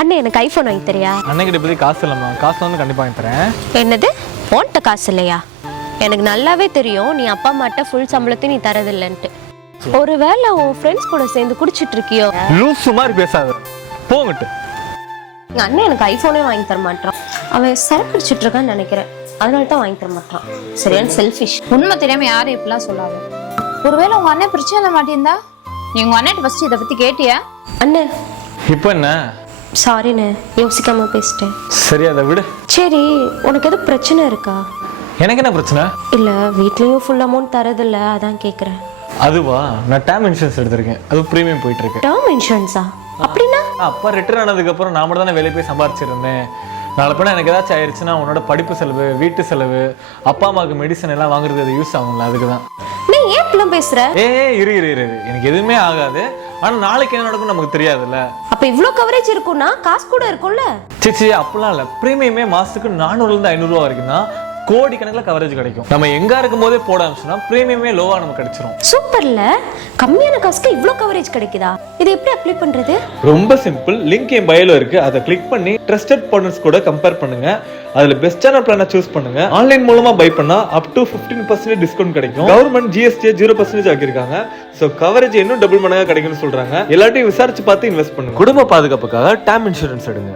அண்ணே எனக்கு ஐஃபோன் வாங்கி தரியா? அண்ணன்கிட்ட இப்போதைக்கு காசு இல்லைம்மா, காசு வந்து கண்டிப்பாக வாங்கி தரேன். என்னது உன்கிட்ட காசு இல்லையா? எனக்கு நல்லாவே தெரியும் நீ அப்பா அம்மாட்ட ஃபுல் சம்பளத்தையும் நீ தரதில்லைன்ட்டு. ஒருவேளை உன் ஃப்ரெண்ட்ஸ் கூட சேர்ந்து குடிச்சிட்டு இருக்கியோ? லூசு மாதிரி பேசாத, போங்கட்டு. எங்கள் அண்ணன் எனக்கு ஐஃபோனே வாங்கி தர மாட்டான். அவன் சரக்கு குடிச்சிட்டு இருக்கான்னு நினைக்கிறேன், அதனால தான் வாங்கி தர மாட்டான். சரியான செல்ஃபிஷ். உண்மை தெரியாம யாரும் இப்படிலாம் சொல்லாது. ஒருவேளை உங்க அண்ணன் பிரச்சனை மாட்டேந்தா நீ உங்க அண்ணன் ஃபர்ஸ்ட் இதை பத்தி கேட்டியா? அண்ணே இப்போ என்ன? சாரிண்ணே, யோசிக்காம பேசிட்டேன். சரி அதை விடு. சரி, உனக்கு எதுவும் பிரச்சனை இருக்கா? எனக்கு என்ன பிரச்சனை? இல்லை, வீட்லேயும் ஃபுல் அமௌண்ட் தரதில்ல, அதான் கேட்குறேன். அதுவா, நான் டேம் இன்சூரன்ஸ் எடுத்திருக்கேன், அது ப்ரீமியம் போயிட்டு இருக்கு. டேர்ம் இன்சூரன்ஸா? அப்படின்னா? அப்பா ரிட்டர்ன் ஆனதுக்கப்புறம் நான் மட்டும் தானே வேலையை போய் சம்பாரிச்சிருந்தேன். நாளை பின்ன எனக்கு ஏதாச்சும் ஆயிடுச்சுன்னா உன்னோட படிப்பு செலவு, வீட்டு செலவு, அப்பா அம்மாவுக்கு மெடிசன் எல்லாம் வாங்குறது அது யூஸ் ஆகும்ல, அதுக்கு தான். நீ ஏன் இப்பெல்லாம் பேசுற? இரு எனக்கு எதுவுமே ஆகாது. ஆனா நாளைக்கு என்ன நடக்கும் நமக்கு தெரியாதுல்ல. அப்ப இவ்ளோ கவரேஜ் இருக்கும்னா காசு கூட இருக்கும்ல? சிச்சி அப்படிலாம் இல்ல. பிரீமியமே மாசத்துக்கு 400 இருந்து 500 ரூபா வரைக்கும் தான் கோடிக்கணக்கில் கவரேஜ் கிடைக்கும். நம்ம எங்க இருக்கும் போதே போட ஆரம்பிச்சோம்னா பிரீமியமே லோவா நமக்கு கிடைச்சிரும். சூப்பர்ல, கம்மியான காசுக்கு இவ்ளோ கவரேஜ் கிடைக்குதா? இதை எப்படி அப்ளை பண்றது? ரொம்ப சிம்பிள். லிங்க் என் பயோல இருக்கு, அதை கிளிக் பண்ணி ட்ரஸ்டட் பார்ட்னர்ஸ் கூட கம்பேர் பண்ணுங்க. அதுல பெஸ்டான பிளானை சூஸ் பண்ணுங்க. ஆன்லைன் மூலமா பை பண்ணா அப் டு 15% டிஸ்கவுண்ட் கிடைக்கும். Government GST 0% ஆக்கியிருக்காங்க. சோ கவரேஜ் இன்னும் டபுள் மடங்கா கிடைக்கும்னு சொல்றாங்க. எல்லாத்தையும் விசாரிச்சு பார்த்து இன்வெஸ்ட் பண்ணுங்க. குடும்ப பாதுகாப்புக்காக டேம் இன்சூரன்ஸ் எடுங்க.